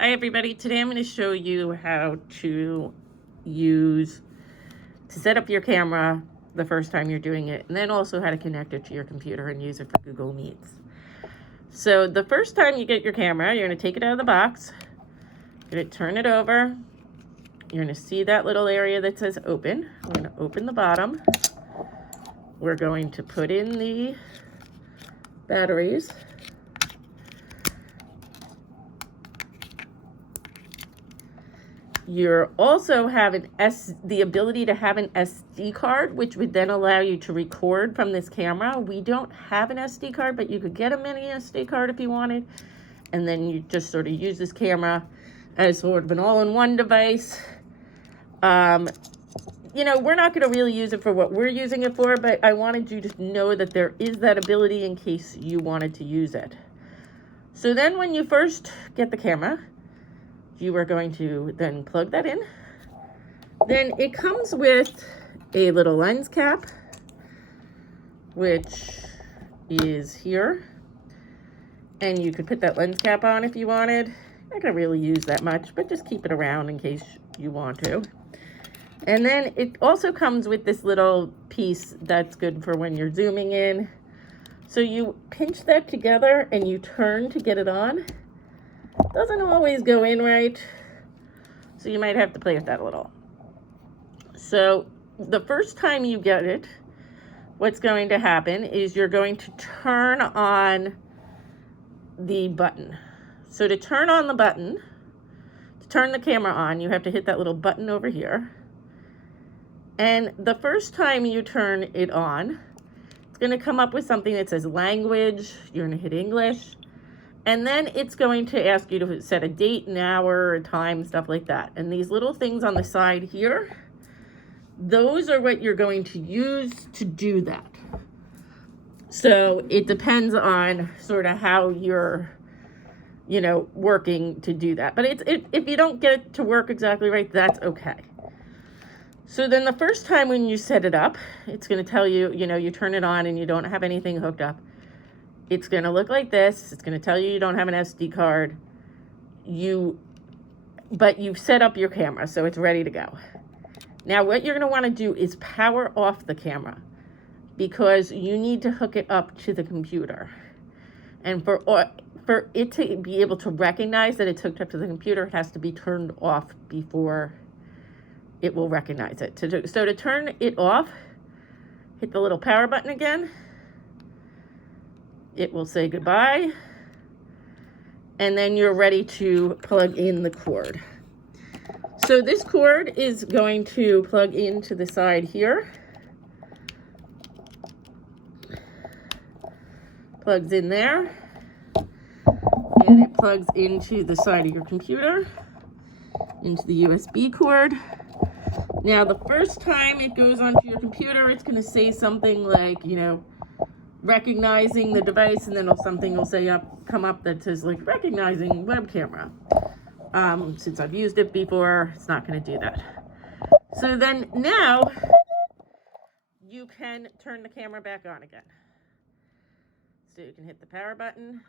Hi everybody, today I'm going to show you how to set up your camera the first time you're doing it, and then also how to connect it to your computer and use it for Google Meets. So the first time you get your camera, you're going to take it out of the box, you're going to turn it over, you're going to see that little area that says open. We're going to open the bottom, we're going to put in the batteries. You're also having the ability to have an SD card, which would then allow you to record from this camera. We don't have an SD card, but you could get a mini SD card if you wanted. And then you just sort of use this camera as sort of an all-in-one device. You know, we're not going to really use it for what we're using it for, but I wanted you to know that there is that ability in case you wanted to use it. So then when you first get the camera, you are going to then plug that in. Then it comes with a little lens cap, which is here. And you could put that lens cap on if you wanted. Not gonna really use that much, but just keep it around in case you want to. And then it also comes with this little piece that's good for when you're zooming in. So you pinch that together and you turn to get it on. Doesn't always go in right, so you might have to play with that a little. So the first time you get it, what's going to happen is you're going to turn on the button. So to turn on the button, to turn the camera on, you have to hit that little button over here. And the first time you turn it on, it's going to come up with something that says language. You're going to hit English. And then it's going to ask you to set a date, an hour, a time, stuff like that. And these little things on the side here, those are what you're going to use to do that. So it depends on sort of how you're, working to do that. But if you don't get it to work exactly right, that's okay. So then the first time when you set it up, it's going to tell you, you turn it on and you don't have anything hooked up. It's going to look like this. It's going to tell you you don't have an SD card. But you've set up your camera, so it's ready to go. Now, what you're going to want to do is power off the camera because you need to hook it up to the computer. And for it to be able to recognize that it's hooked up to the computer, it has to be turned off before it will recognize it. So to turn it off, hit the little power button again. It will say goodbye, and then you're ready to plug in the cord. So this cord is going to plug into the side here. Plugs in there, and it plugs into the side of your computer, into the USB cord. Now, the first time it goes onto your computer, it's going to say something like, recognizing the device, and then something will say come up that says like recognizing web camera. Since I've used it before, it's not going to do that. So then now you can turn the camera back on again. So you can hit the power button,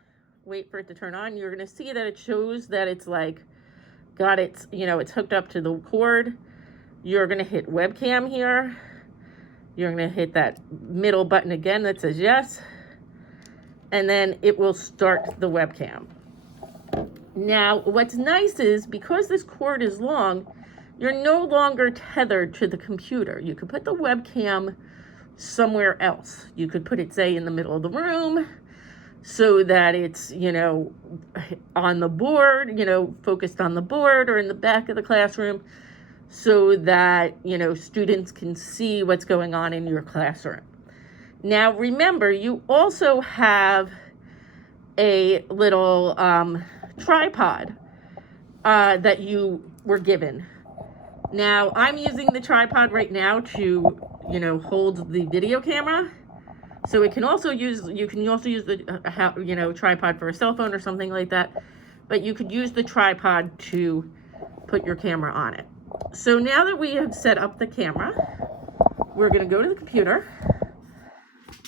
wait for it to turn on. You're going to see that it shows that it's like it's hooked up to the cord. You're going to hit webcam here. You're going to hit that middle button again that says yes, and then it will start the webcam. Now, what's nice is because this cord is long, you're no longer tethered to the computer. You could put the webcam somewhere else. You could put it, say, in the middle of the room so that it's, on the board, focused on the board, or in the back of the classroom, so that, students can see what's going on in your classroom. Now, remember, you also have a little tripod that you were given. Now, I'm using the tripod right now to, hold the video camera. So you can also use the, tripod for a cell phone or something like that. But you could use the tripod to put your camera on it. So now that we have set up the camera, we're going to go to the computer,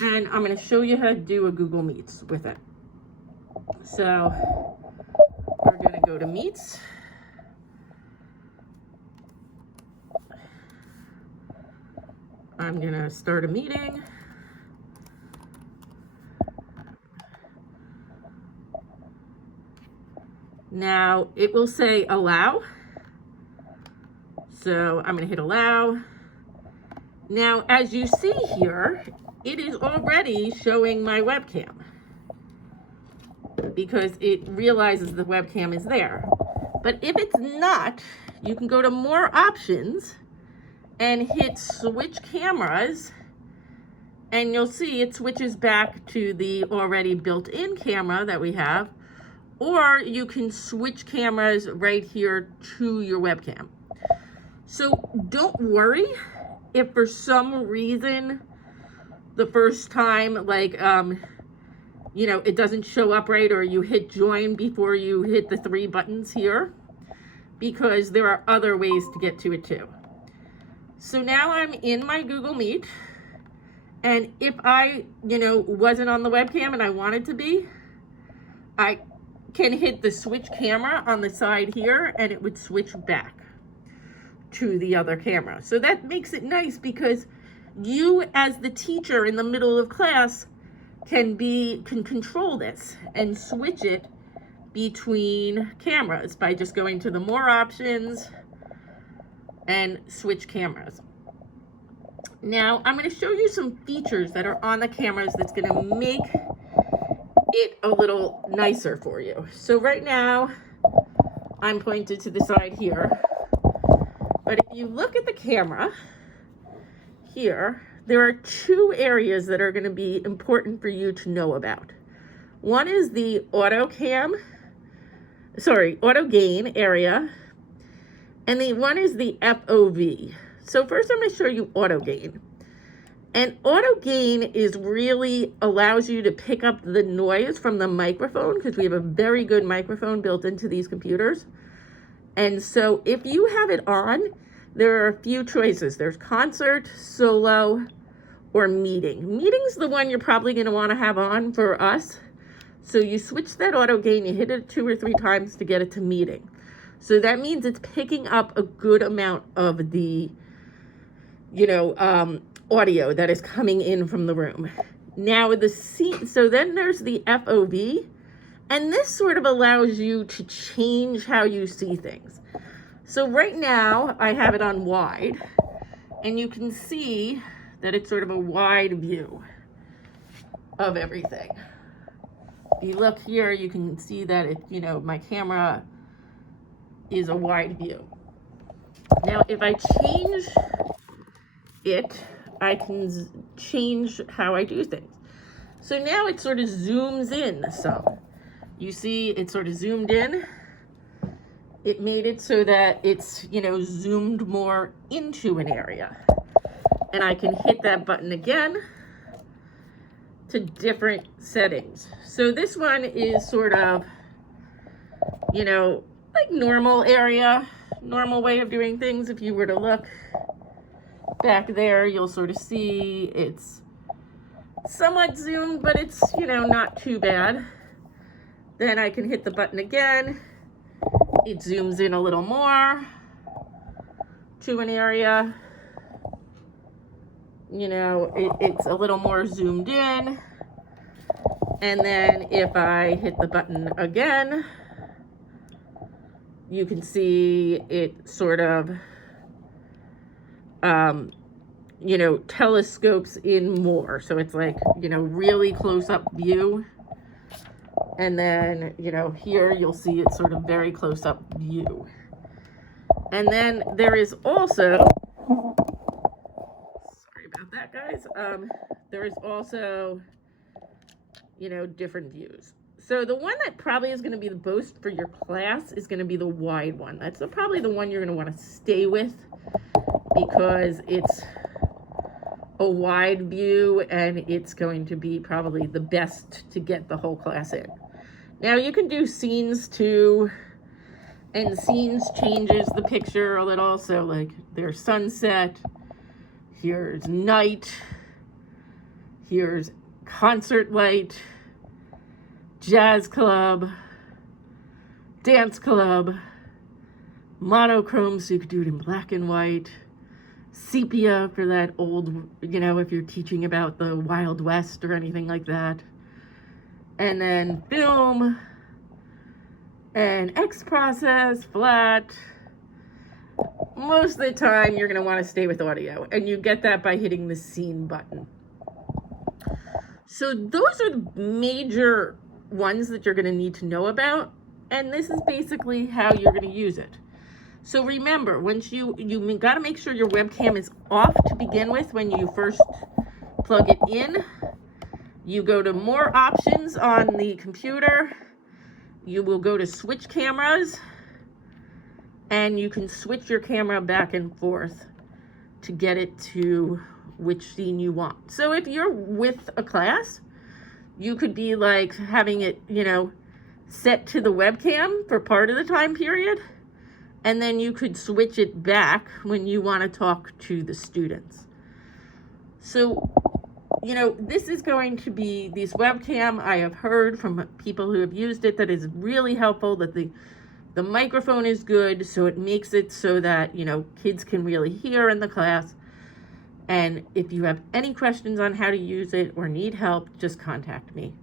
and I'm going to show you how to do a Google Meets with it. So we're going to go to Meets. I'm going to start a meeting. Now it will say allow. So I'm going to hit allow. Now, as you see here, it is already showing my webcam because it realizes the webcam is there. But if it's not, you can go to more options and hit switch cameras, and you'll see it switches back to the already built-in camera that we have, or you can switch cameras right here to your webcam. So don't worry if for some reason the first time, like, you know, it doesn't show up right, or you hit join before you hit the 3 buttons here, because there are other ways to get to it too. So now I'm in my Google Meet, and if I, you know, wasn't on the webcam and I wanted to be, I can hit the switch camera on the side here and it would switch back to the other camera. So that makes it nice because you as the teacher in the middle of class can control this and switch it between cameras by just going to the more options and switch cameras. Now I'm going to show you some features that are on the cameras that's going to make it a little nicer for you. So right now I'm pointed to the side here, but if you look at the camera here, there are 2 areas that are going to be important for you to know about. One is the auto gain area, and the one is the FOV. So first I'm going to show you auto gain. And auto gain is really allows you to pick up the noise from the microphone, because we have a very good microphone built into these computers. And so if you have it on, there are a few choices. There's concert, solo, or meeting. Meeting's the one you're probably going to want to have on for us. So you switch that auto gain, you hit it 2 or 3 times to get it to meeting. So that means it's picking up a good amount of the, you know, audio that is coming in from the room. Now so then there's the FOV, and this sort of allows you to change how you see things. So right now I have it on wide, and you can see that it's sort of a wide view of everything. If you look here, you can see that it, you know, my camera is a wide view. Now if I change it, I can change how I do things. So now it sort of zooms in some. You see it sort of zoomed in. It made it so that it's, you know, zoomed more into an area. And I can hit that button again to different settings. So this one is sort of, you know, like normal area, normal way of doing things. If you were to look back there, you'll sort of see it's somewhat zoomed, but it's, you know, not too bad. Then I can hit the button again. It zooms in a little more to an area. You know, it's a little more zoomed in. And then if I hit the button again, you can see it sort of, you know, telescopes in more. So it's like, you know, really close up view. And then, you know, here you'll see it sort of very close up view. And then there is also, sorry about that, guys. There is also, you know, different views. So the one that probably is going to be the most for your class is going to be the wide one. That's probably the one you're going to want to stay with, because it's a wide view and it's going to be probably the best to get the whole class in. Now you can do scenes too, and scenes changes the picture a little. So like there's sunset, here's night, here's concert light, jazz club, dance club, monochrome so you could do it in black and white, sepia for that old, if you're teaching about the Wild West or anything like that, and then film, and X process, flat. Most of the time you're going to want to stay with audio, and you get that by hitting the scene button. So those are the major ones that you're going to need to know about, and this is basically how you're going to use it. So remember, once you got to make sure your webcam is off to begin with when you first plug it in. You go to more options on the computer. You will go to switch cameras, and you can switch your camera back and forth to get it to which scene you want. So if you're with a class, you could be like having it, set to the webcam for part of the time period, and then you could switch it back when you want to talk to the students. So, this is going to be, this webcam, I have heard from people who have used it that is really helpful, that the microphone is good, so it makes it so that, kids can really hear in the class. And if you have any questions on how to use it or need help, just contact me.